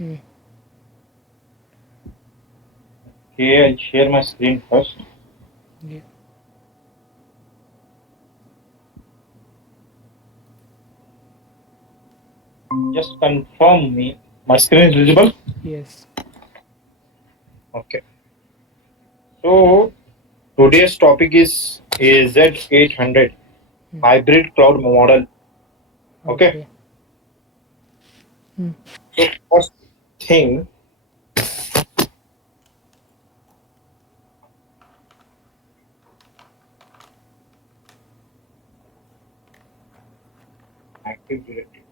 Hmm. Okay, I'll share my screen first. Yeah. Just confirm me. My screen is visible? Yes. Okay. So today's topic is AZ-800 Hmm. hybrid cloud model. Okay. Okay. Hmm. So first thing, Active Directory.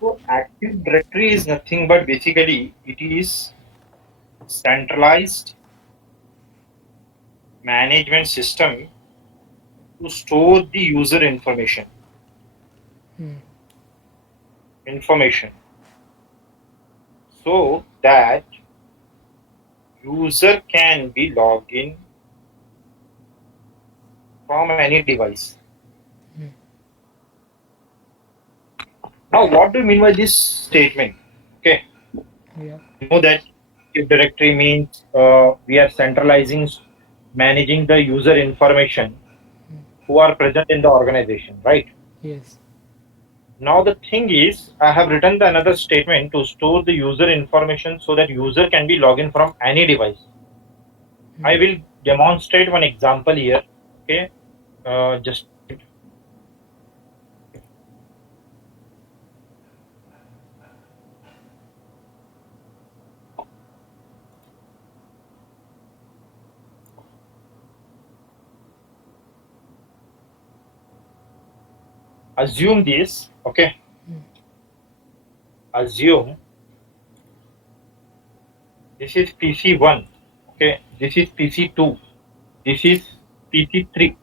So Active Directory is nothing but basically it is centralized management system to store the user Hmm. information so that user can be logged in from any device. Hmm. Now, what do you mean by this statement? Okay, Yeah. you know that Active Directory means we are centralizing, managing the user information who are present in the organization, right? Yes. Now the thing is, I have written the another statement to store the user information so that user can be logged in from any device. Hmm. I will demonstrate one example here. Okay, just assume this. Okay, Hmm. assume this is PC1. Okay, this is PC2. This is PC3.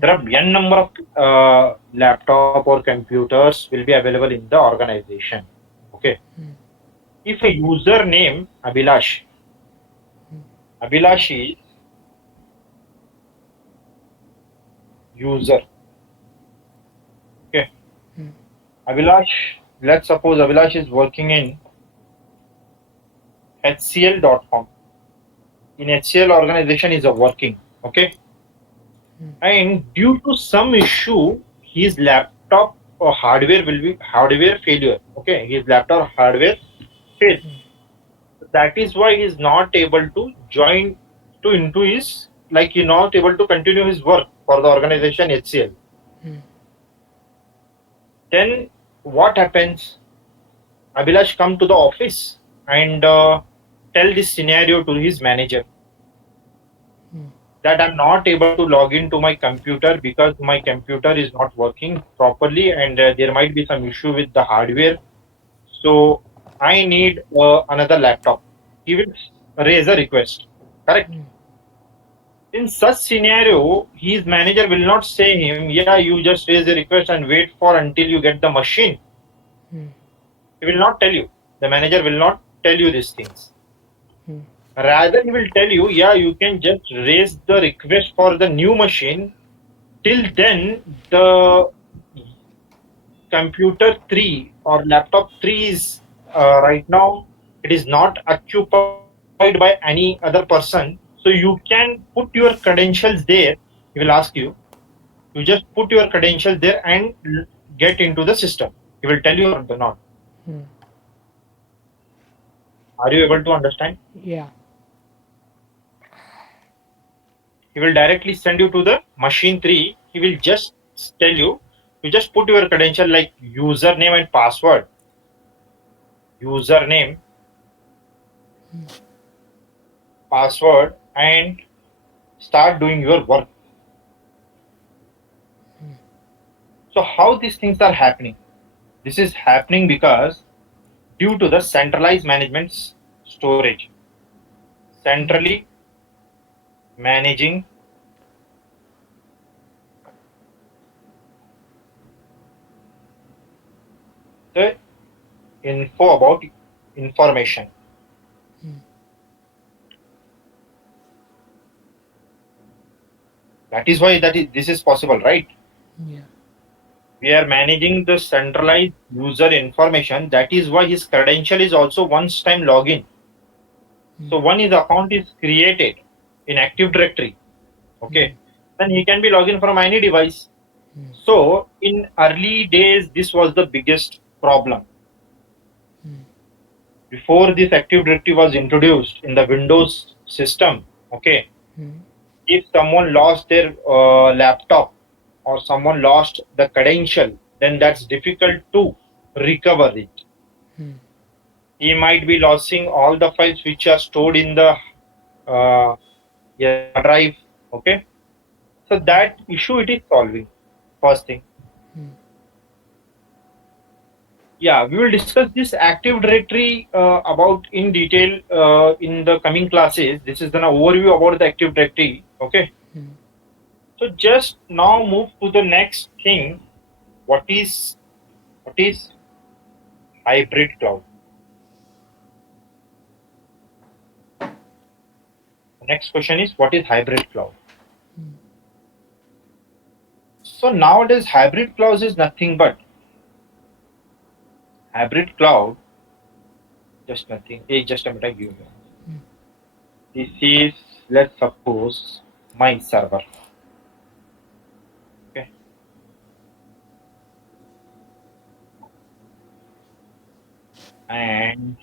There are n number of laptop or computers will be available in the organization. Okay, Hmm. if a user name Abhilash is user. Okay, Hmm. Abhilash, let's suppose Abhilash is working in HCL.com. In HCL organization is a working. Okay, Hmm. and due to some issue, his laptop or hardware will be hardware failure. Okay, his laptop hardware fails. That is why he is not able to join to into his like he not able to continue his work for the organization HCL. Hmm. Then what happens? Abhilash come to the office and tell this scenario to his manager Hmm. that I'm not able to log into my computer because my computer is not working properly and there might be some issue with the hardware. So I need another laptop. He will raise a request. Correct. Hmm. In such scenario, his manager will not say him, yeah, you just raise a request and wait for until you get the machine. Hmm. He will not tell you. The manager will not tell you these things. Hmm. Rather, he will tell you, yeah, you can just raise the request for the new machine. Till then, the computer 3 or laptop 3 is right now, it is not occupied by any other person. So you can put your credentials there. He will ask you, you just put your credentials there and get into the system. He will tell you or not. Hmm. Are you able to understand? Yeah. He will directly send you to the machine 3. He will just tell you, you just put your credential like username and password, username, password, and start doing your work. So how these things are happening? This is happening because due to the centralized management storage, Hmm. centrally managing the info about information. Hmm. That is why this is possible, right? Yeah. We are managing the centralized user information. That is why his credential is also once time login. So when his account is created in Active Directory, okay, then he can be logged from any device. So in early days, this was the biggest problem. Before this Active Directory was introduced in the Windows system, okay, if someone lost their laptop or someone lost the credential, then that's difficult to recover it. He might be losing all the files which are stored in the yeah, drive. Okay, so that issue it is solving. First thing, yeah, we will discuss this Active Directory about in detail in the coming classes. This is an overview about the Active Directory. Okay, so just now move to the next thing. What is hybrid cloud? The next question is what is hybrid cloud? So nowadays hybrid cloud is nothing but hybrid cloud. Just nothing. Hey, just a minute. Give me. This is, let's suppose, my server. Okay. And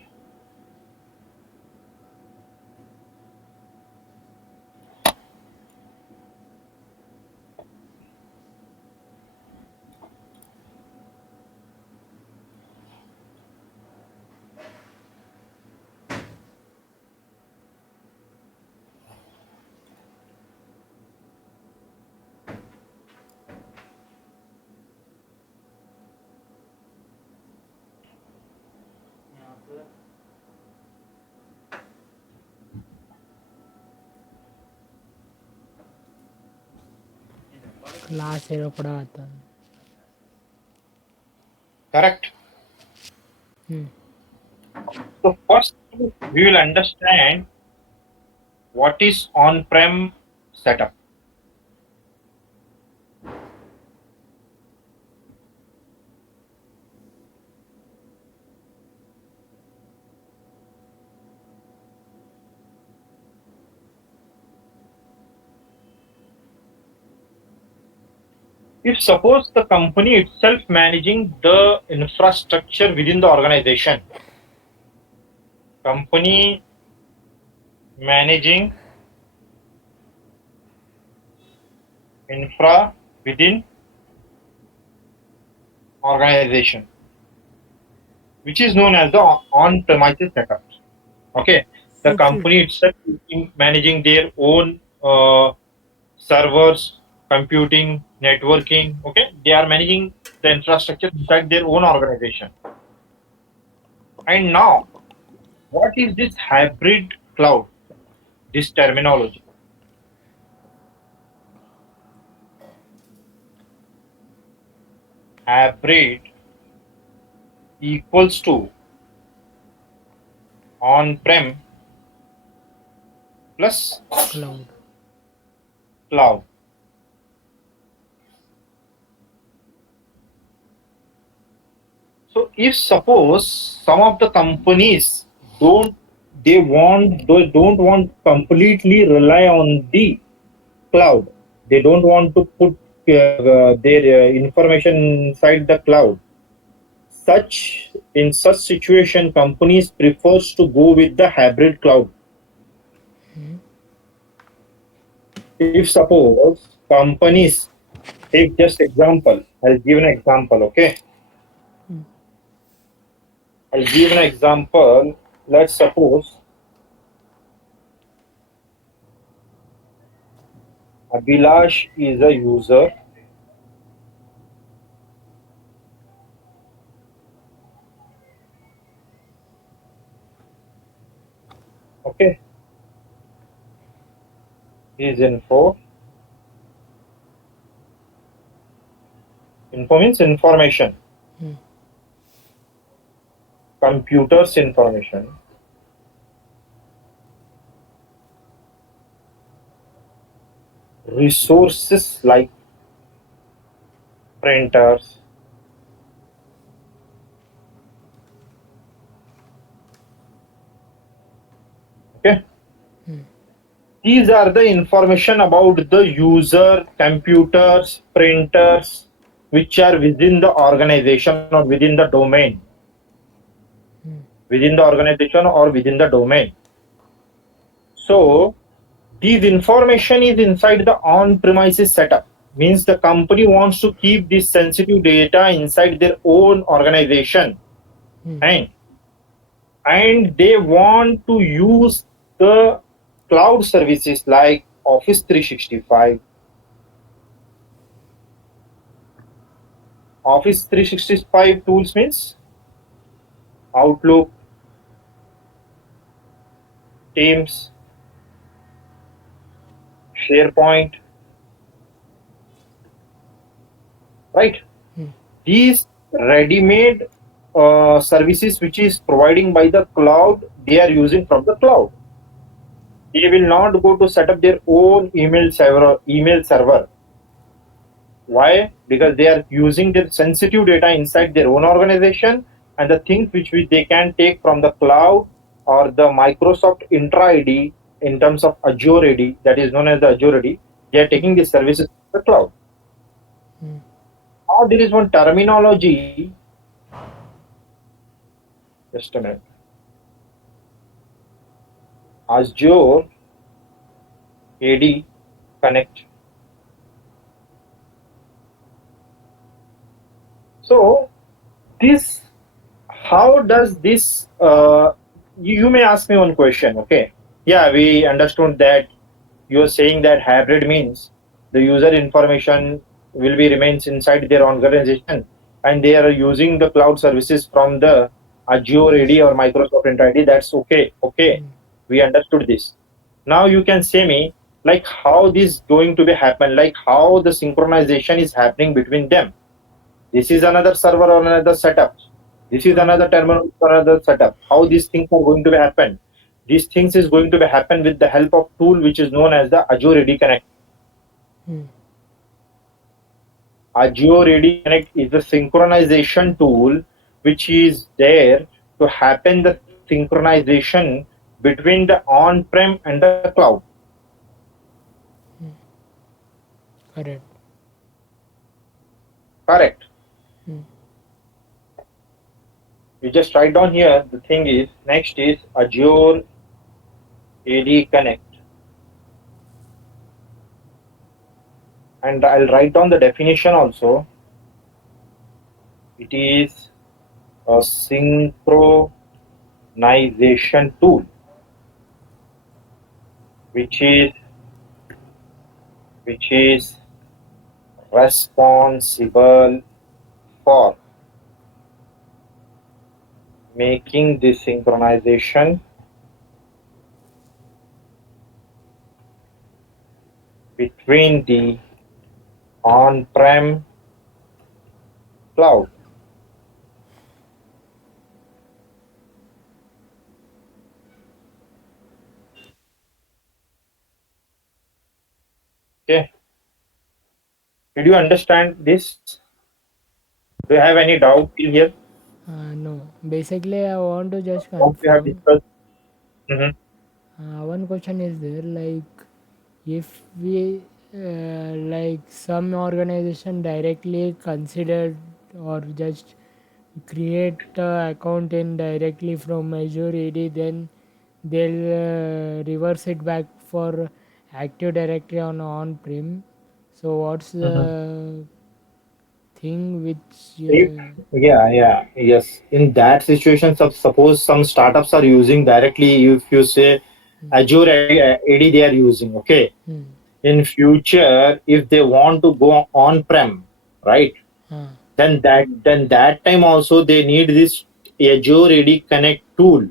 class arrow पड़ा आता है. correct. So first we will understand what is on-prem setup. If suppose the company itself managing the infrastructure within the organization, company managing infra within organization, which is known as the on-premises setup. Okay, the company itself is managing their own servers, computing, networking. Okay, they are managing the infrastructure inside their own organization. And now, what is this hybrid cloud? This terminology. Hybrid equals to on-prem plus cloud. So if suppose some of the companies don't want completely rely on the cloud. They don't want to put their information inside the cloud. In such situation, companies prefers to go with the hybrid cloud. If suppose companies take just example, I'll give an example. Okay, I'll give an example. Let's suppose Abhilash is a user. Okay, is info. Info means information. Computers information. resources like printers. Okay, these are the information about the user, computers, printers, which are within the organization or within the domain, within the organization or within the domain. So these information is inside the on-premises setup. Means the company wants to keep this sensitive data inside their own organization, and they want to use the cloud services like Office 365. Office 365 tools means Outlook, Teams, SharePoint, right? These ready-made services which is providing by the cloud, they are using from the cloud. They will not go to set up their own email server. Why? Because they are using their sensitive data inside their own organization, and the things which they can take from the cloud or the Microsoft Intra ID in terms of Azure AD, that is known as the Azure AD, they are taking these services from the cloud. Now there is one terminology. Just a minute. Azure AD Connect. So this, how does this? You may ask me one question. Okay, yeah, we understood that you are saying that hybrid means the user information will be remains inside their organization, and they are using the cloud services from the Azure AD or Microsoft Entra ID. That's okay. Okay, we understood this. Now you can say me like how this going to be happen, like how the synchronization is happening between them. This is another server or another setup. This is another terminal for another setup. How these things are going to be happen? These things is going to be happen with the help of tool which is known as the Azure AD Connect. Azure AD Connect is the synchronization tool which is there to happen the synchronization between the on-prem and the cloud. Correct. Correct. You just write down here. The thing is, next is Azure AD Connect. And I'll write down the definition also. It is a synchronization tool which is responsible for making the synchronization between the on-prem cloud. Okay. Did you understand this? Do you have any doubt in here? No, basically, I want to just What we have confirm. discussed? Mhm. One question is there, like if we like some organization directly considered or just create a account in directly from Azure AD, then they'll reverse it back for Active Directory on-prem. So what's Mhm. the thing which If, yes. In that situation, suppose some startups are using directly, if you say Azure AD they are using, okay. In future, if they want to go on-prem, right? Then that time also they need this Azure AD Connect tool,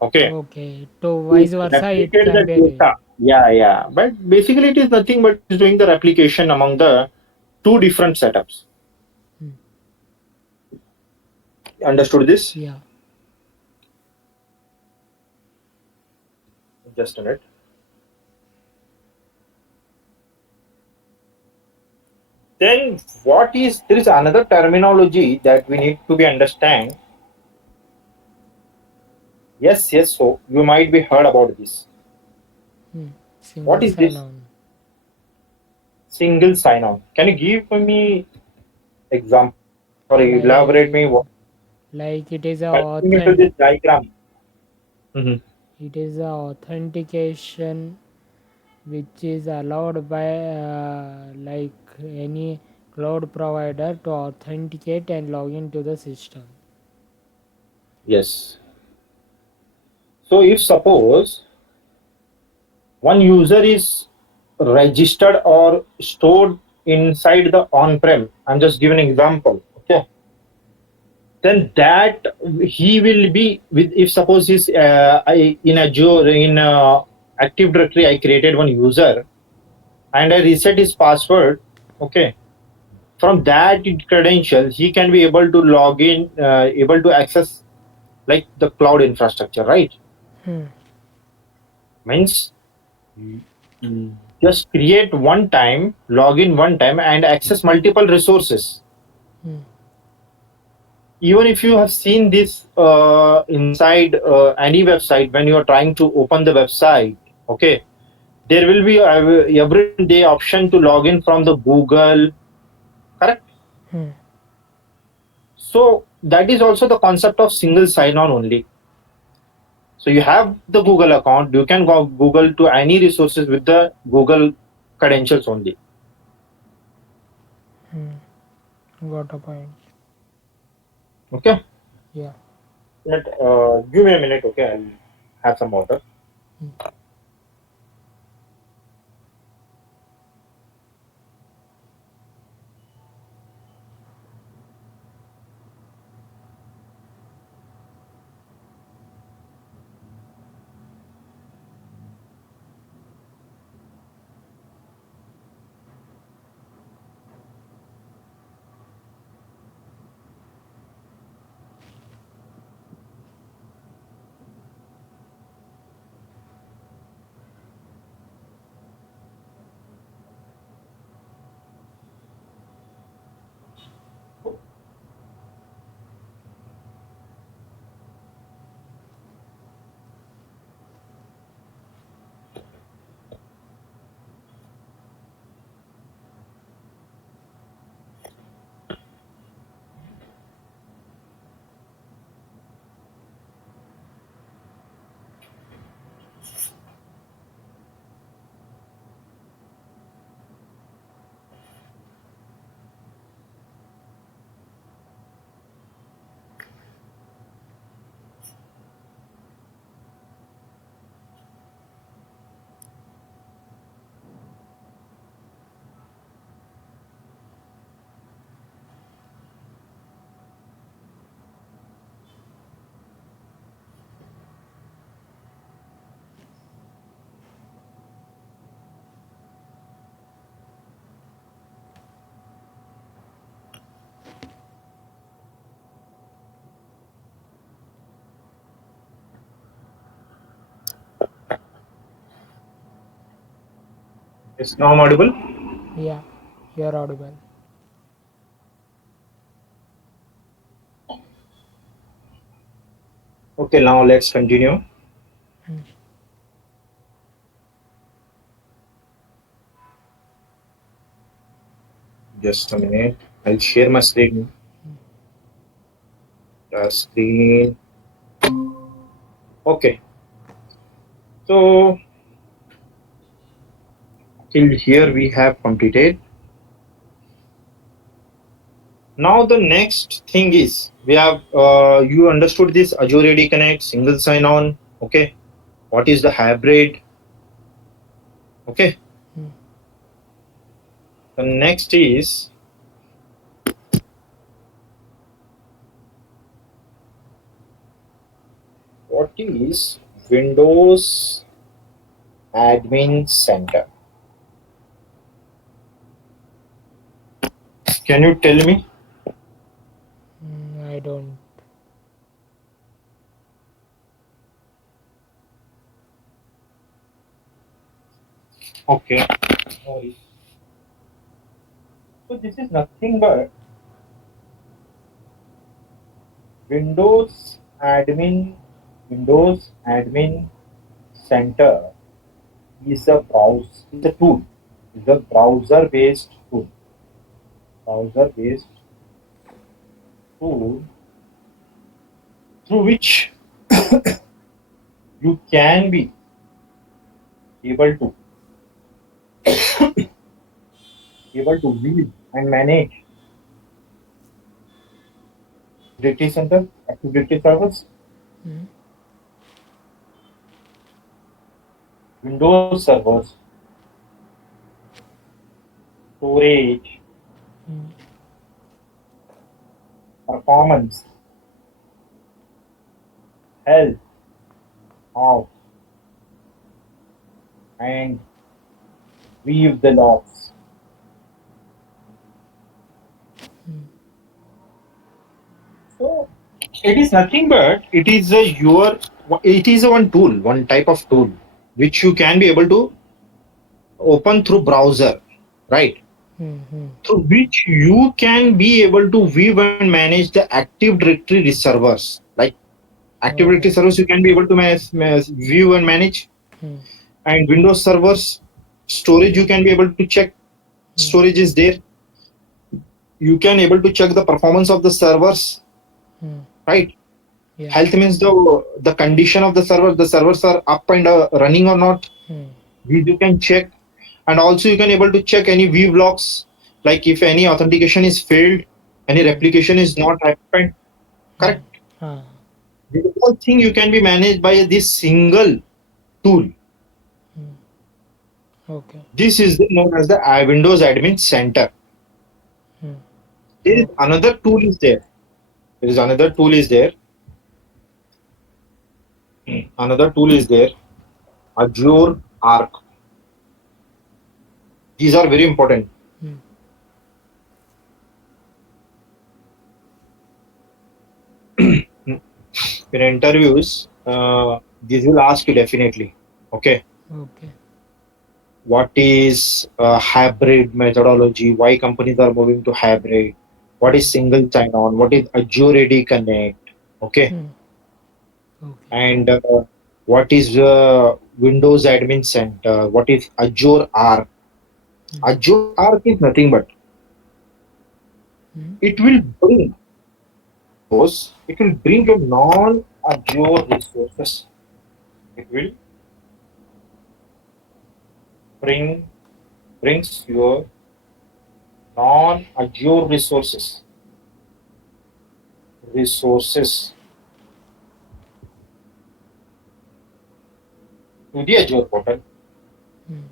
okay, okay, so to vice versa it replicate can the be. data. Yeah. But basically, it is nothing but it is doing the replication among the two different setups. Understood this? Yeah. Just a minute. Then what is there is another terminology that we need to be understand. Yes, yes. So you might be heard about this. Hmm. What Single is sign this on. single sign-on? Can you give me example or elaborate Like me what it is a looking into this diagram? Mhm. it is a authentication which is allowed by any cloud provider to authenticate and log into the system. Yes. So if suppose one user is registered or stored inside the on-prem, I'm just giving an example. Okay, then that he will be with if suppose he's in Azure in Active Directory I created one user and I reset his password. Okay, from that credential he can be able to log in, able to access like the cloud infrastructure, right? Hmm. Means just create one time, log in one time, and access multiple resources. Hmm. Even if you have seen this inside any website, when you are trying to open the website, okay, there will be every time the option to log in from the Google, correct? Hmm. So that is also the concept of single sign-on only. So you have the Google account, you can go Google to any resources with the Google credentials only. Got a point. Okay. Yeah. Give me a minute, okay? I'll have some water. It's now audible. Yeah. You're audible. Okay, now let's continue. Just a minute. I'll share my screen. Screen. Okay. So till here we have completed. Now the next thing is we have you understood this Azure AD Connect single sign-on. Okay. What is the hybrid? Okay. The next is what is Windows Admin Center? Can you tell me? I don't. Okay. No worries. So this is nothing but Windows Admin Windows Admin Center is a tool, is a browser based tool through which you can be able to view and manage activity servers, mm, Windows servers, storage, mm, performance, health of, and view the logs. mm, So it is nothing but it is a one tool, one type of tool which you can be able to open through browser, right? mm, mm. Through which you can be able to view and manage the Active Directory servers. Like Active Directory Okay. servers, you can be able to view and manage, Mm, and Windows servers storage you can be able to check. mm, Storage is there. You can able to check the performance of the servers, mm. right? Yeah. Health means the condition of the server. The servers are up and running or not. Mm, These you can check, and also you can able to check any view logs, like if any authentication is failed, any mm, replication is not happened. mm. Correct. Ah. The whole thing you can be managed by this single tool. Mm. Okay. This is known as the Windows Admin Center. Mm. There is Okay. another tool is there. There is another tool is there. Another tool is there. Azure Arc. These are very important. Mm, In interviews, this will ask you definitely. Okay, okay. what is hybrid methodology? Why companies are moving to hybrid? What is Mm, single sign-on? What is Azure AD Connect? Okay, mm. Okay. and what is Windows Admin Center? What is Azure Arc? Mm, Azure Arc is nothing but mm, it will bring it will bring your non-Azure resources. It will bring brings your non-Azure resources to the Azure portal. mm,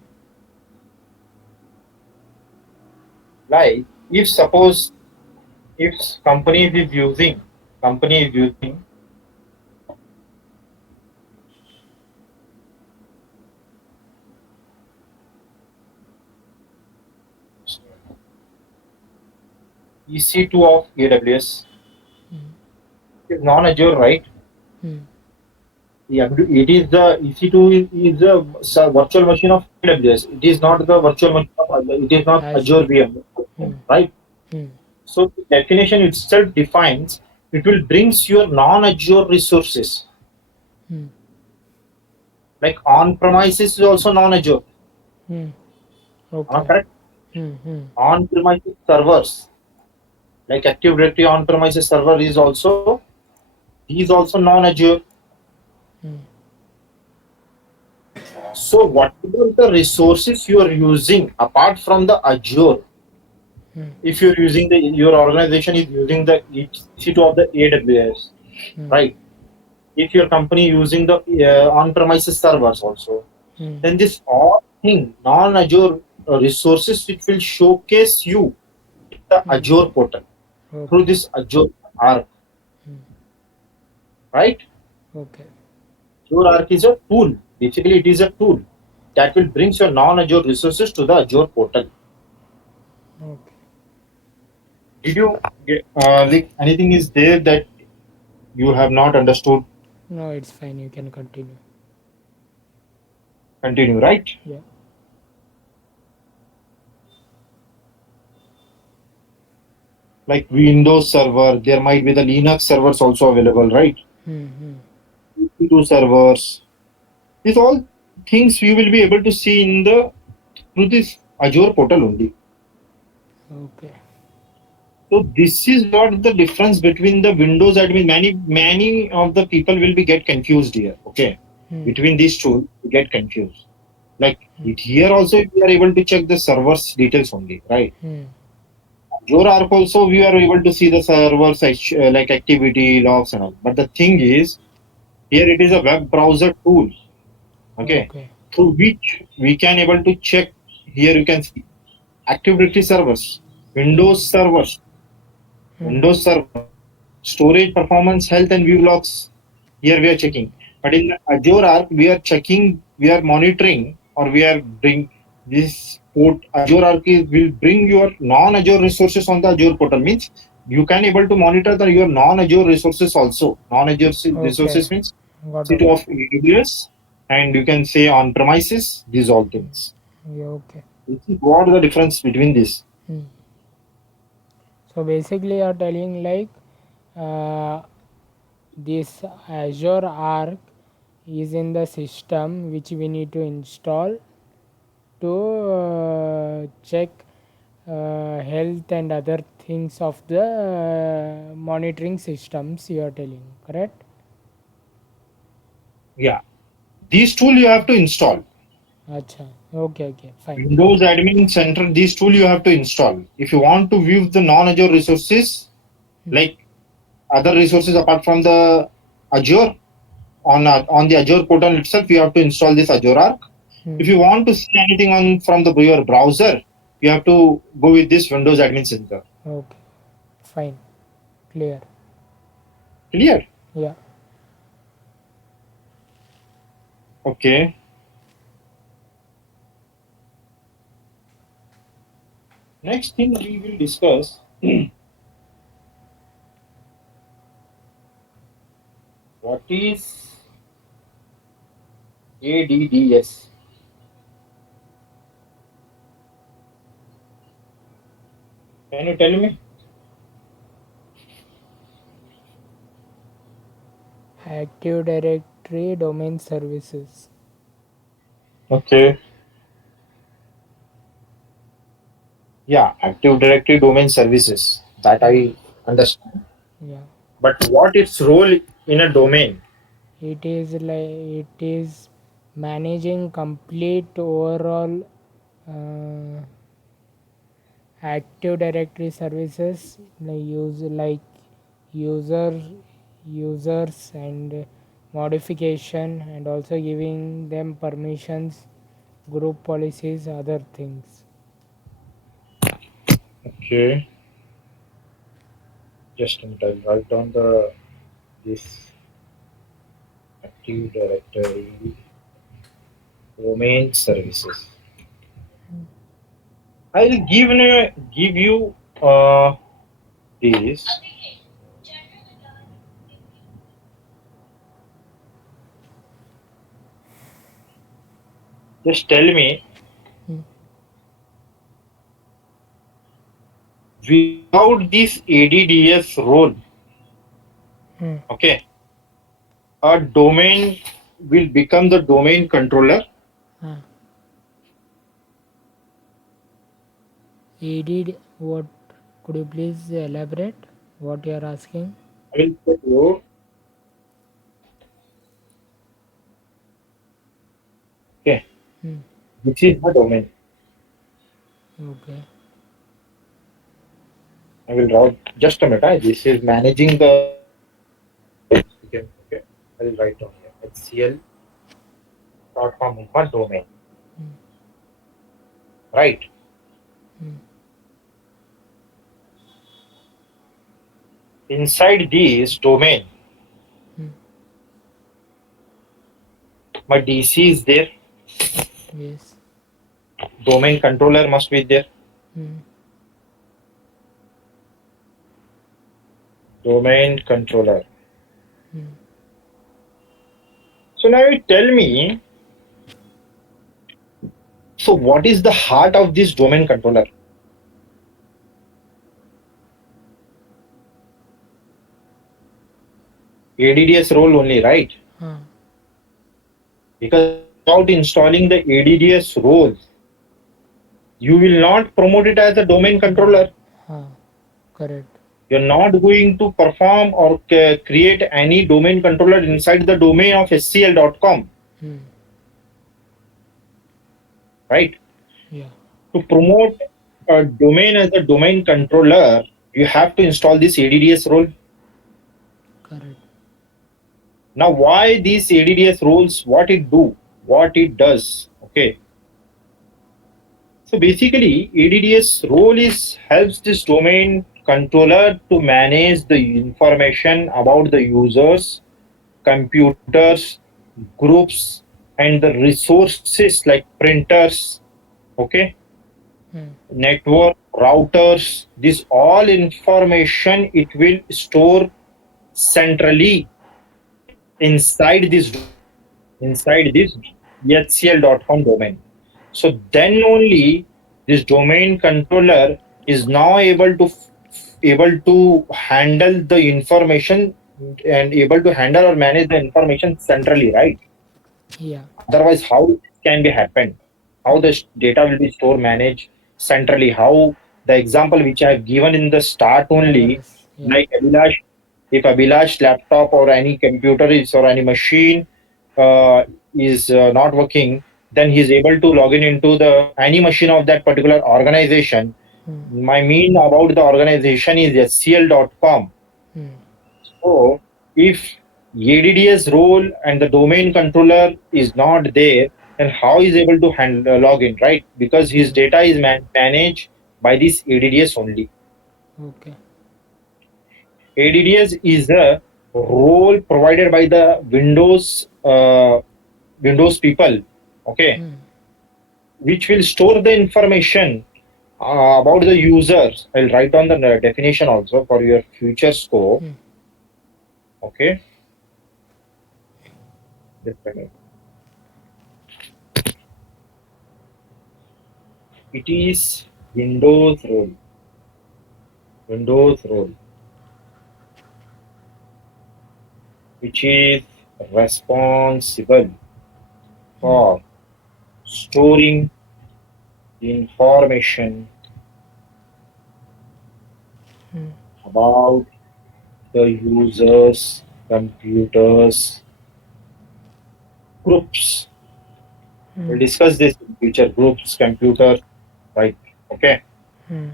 Like if suppose if company is using EC2 of AWS, mm, is non-Azure, right? mm. Yeah, it is the EC2 is a virtual machine of AWS. It is not the virtual machine of it is not Azure Azure. VM, Mm, right? mm, So the definition itself defines it will brings your non-Azure resources. mm, Like on-premises is also non-Azure. mm. Am I Okay. correct? Mm, mm, On-premises servers, like Active Directory on-premises server is also non-Azure. mm, So whatever the resources you are using apart from the Azure, mm, if you're using your organization is using the EC2 of the AWS, mm, right? If your company using the on-premises servers also, mm. then this all thing non-Azure resources which will showcase you in the Mm. Azure portal through Okay. this Azure Arc, Mm. right? Okay. Azure Arc is a tool. Basically, it is a tool that will brings your non-Azure resources to the Azure portal. Okay. Did you get like anything is there that you have not understood? No, it's fine. You can continue. Continue, right? Yeah. like Windows server. There might be the Linux servers also available, right? Hmm. EC2 servers. These all things we will be able to see in the through this Azure portal only. Okay. So this is what the difference between the Windows admin. Many of the people will be get confused here. Okay, Hmm. between these two, you get confused. Like Hmm. here also, we are able to check the servers details only, right? Hmm. Azure Arc also, we are able to see the servers like activity logs and all. But the thing is, here it is a web browser tool. Okay, Okay. through which we can able to check. Here you can see Active Directory servers, Hmm. Windows servers, Hmm. Windows server, storage performance, health, and view logs. Here we are checking. But in Azure Arc, we are checking, we are monitoring, or we are bring this port. Azure Arc will bring your non-Azure resources on the Azure portal. Means you can able to monitor your non-Azure resources also. Non-Azure Okay. resources means Got city it. of AWS, and you can say on premises. These all things. Yeah, okay. This is what the difference between this. Hmm. So basically, you're telling like uh, this Azure Arc is in the system which we need to install to check health and other things of the monitoring systems you are telling, correct? Yeah, these tool you have to install. Acha. Okay, okay, fine. Windows Admin Center, these tool you have to install. If you want to view the non-Azure resources, Hmm. like other resources apart from the Azure, on the Azure portal itself, you have to install this Azure Arc. Hmm. If you want to see anything on from the your browser, you have to go with this Windows Admin Center. Okay, fine, clear. Clear? Yeah. Okay. Next thing we will discuss what is ADDS. Can you tell me? Active Directory Domain Services. Okay. Yeah, Active Directory Domain Services. That Yeah. I understand. Yeah. But what its role in a domain? It is managing complete overall Active Directory services like user users and modification, and also giving them permissions, group policies, other things. Okay, just a minute. I'll write down the this Active Directory domain services. I'll give you this. Just tell me, Hmm. without this ADDS role, Hmm. okay, a domain will become the domain controller. Ah. ED, what, could you please elaborate what you are asking? I will tell you. Okay, Hmm. this is the domain. Okay. I will write just a minute. This is managing the. Okay, okay. I will write down here. HCL platform is one domain, Hmm. right? Hmm. Inside this domain, Hmm. my DC is there. Yes. Domain controller must be there. Hmm. Domain controller. Hmm. So now you tell me. So what is the heart of this domain controller? ADDS role only, right? Huh. Because without installing the ADDS roles, you will not promote it as a domain controller. Huh. Correct. You're not going to perform or create any domain controller inside the domain of scl.com, Hmm. right? Yeah. To promote a domain as a domain controller, you have to install this ADDS role. Correct. Now, why these ADDS roles? What it do? What it does? Okay. So basically, ADDS role is helps this domain controller to manage the information about the users, computers, groups, and the resources like printers, okay, Hmm. network, routers. This all information it will store centrally inside this domain, inside this HCL.com domain. So then only this domain controller is now able to handle the information and able to handle or manage the information centrally, right? Yeah. Otherwise, how it can be happen? How the data will be stored, managed centrally? How the example which I have given in the start only, Yes. Yeah. like Abhilash, if Abhilash laptop or any computer is or any machine is not working, then he is able to log in into the any machine of that particular organization. Hmm. My mean about the organization is scl.com. Hmm. So if ADDS role and the domain controller is not there, then how is able to handle login, right? Because his Hmm. data is managed by this ADDS only. Okay. ADDS is a role provided by the Windows people, okay, Hmm. which will store the information about the users. I'll write down the definition also for your future scope. Hmm. Okay, just a minute. It is Windows role, which is responsible Hmm. for storing the information Hmm. about the users, computers, groups. We'll Hmm. discuss this in future groups, computers, right? Okay. Hmm.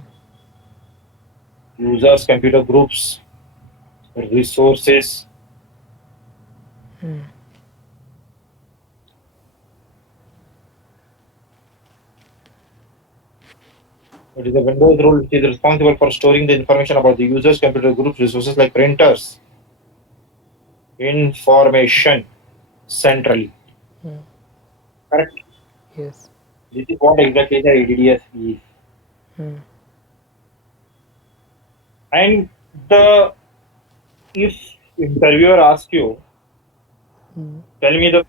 Users, computer groups, resources. Hmm. It is a Windows role which is responsible for storing the information about the users, computer groups, resources like printers, information centrally. Hmm. Correct. Yes. This is what exactly the ADDS is. Hmm. And the if interviewer asks you, Hmm. tell me the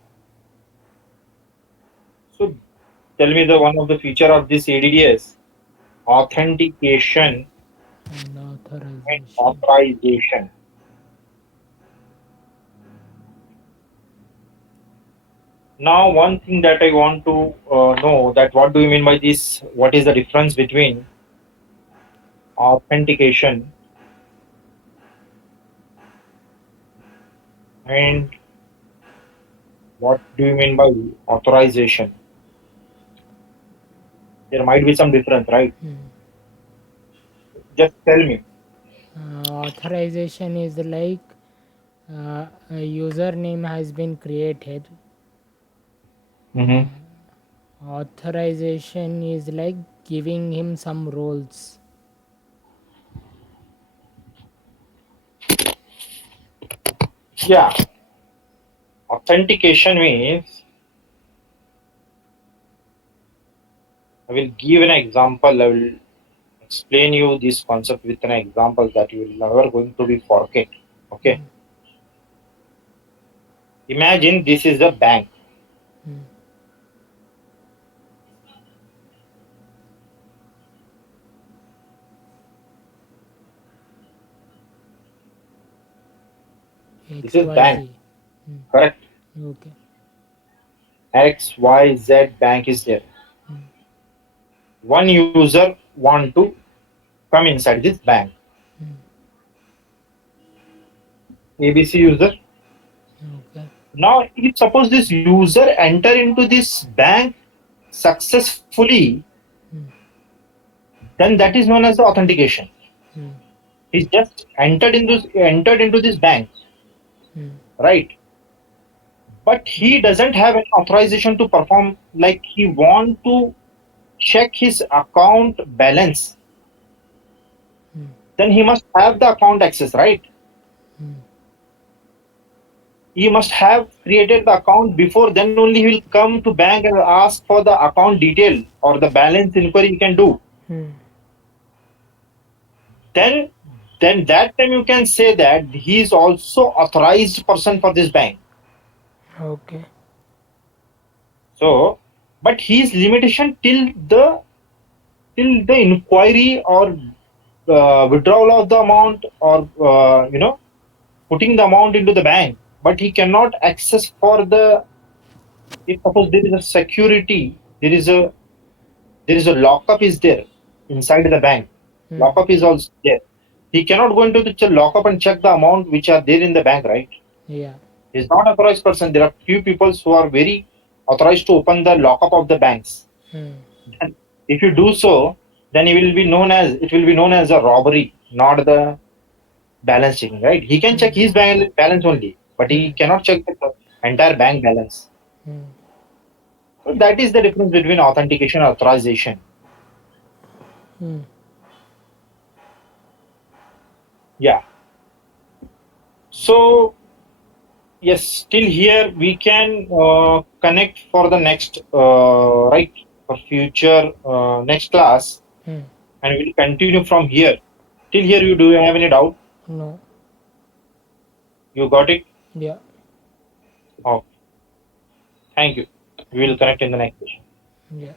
so tell me the one of the feature of this ADDS authentication And and authorization. authorization. Now, one thing that I want to know that what do you mean by this? What is the difference between authentication and what do you mean by authorization? There might be some difference, right? Hmm. Just tell me. Authorization is like a username has been created. Mm-hmm. Authorization is like giving him some roles. Yeah, authentication means I will give an example. I will explain you this concept with an example that you will never going to be forget. Okay. Hmm. Imagine this is a bank. Hmm. This is bank, XYZ. Hmm. correct? Okay. XYZ bank is there. Hmm. One user want to come inside this bank. Hmm. ABC user. Okay. Now, if suppose this user enter into this bank successfully, Hmm. then that is known as the authentication. Hmm. He just entered into this bank, Hmm. right? But he doesn't have any authorization to perform. Like he want to check his account balance, Hmm. then he must have the account access, right? Hmm. He must have created the account before, then only he will come to bank and ask for the account detail or the balance inquiry he can do. Hmm. Then that time you can say that he is also authorized person for this bank. Okay. So, but his limitation till the inquiry or withdrawal of the amount or putting the amount into the bank, but he cannot access for the, if suppose there is a security, there is a lockup is there inside the bank. Hmm. Lockup is also there. He cannot go into the lockup and check the amount which are there in the bank, right? Yeah. He's not authorized person. There are few people who are very authorized to open the lockup of the banks. Hmm. And if you do so, then it will be known as a robbery, not the balance checking, right? He can check Hmm. his bank balance only, but he Hmm. cannot check the entire bank balance. Hmm. So that is the difference between authentication and authorization. Hmm. Yeah. So yes, till here we can connect for the next right for future next class, Hmm. and we'll continue from here. Till here, you do you have any doubt? No. You got it? Yeah. Oh, thank you. We will connect in the next session. Yeah.